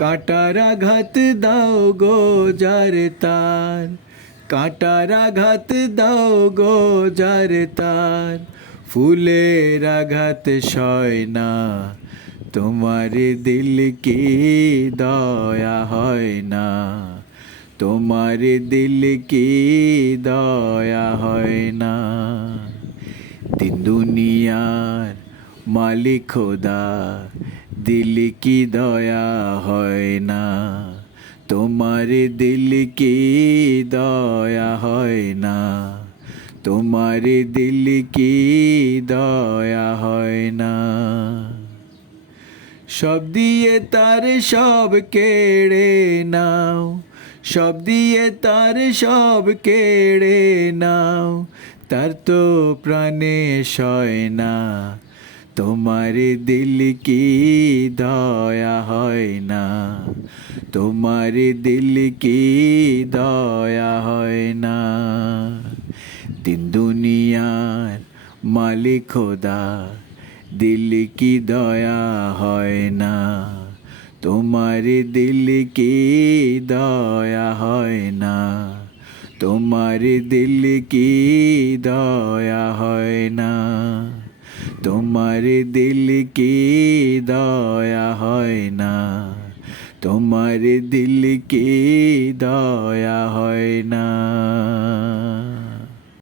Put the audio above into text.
কাঁটার আঘাত দাও গো যার তার, কাঁটার আঘাত দাও গো যার তার, ফুলের আঘাত সয় না, তোমার দিল কি দয়া হয় না, তোমার দিল কি দয়া হয় না। তিন দুনিয়ার মালিক খোদা, দিল কি দয়া হয় না, তোমার দিল কি দয়া হয় না, তোমার দিল কি দয়া হয় না। সব দিয়ে তার সব কেড়ে নাও, সব দিয়ে তার সব কেড়ে নাও, তার তো প্রাণে সয় না, তোমার দিল কি দয়া হয় না, তোমার দিল কি দয়া হয় না। তিন দুনিয়ার মালিক খোদা, দিল কি দয়া হয় না, তোমার দিল কি দয়া হয় না, তোমার দিল কি দয়া হয় না, তোমার দিল কি দয়া হয় না, তোমার দিল কি দয়া হয় না।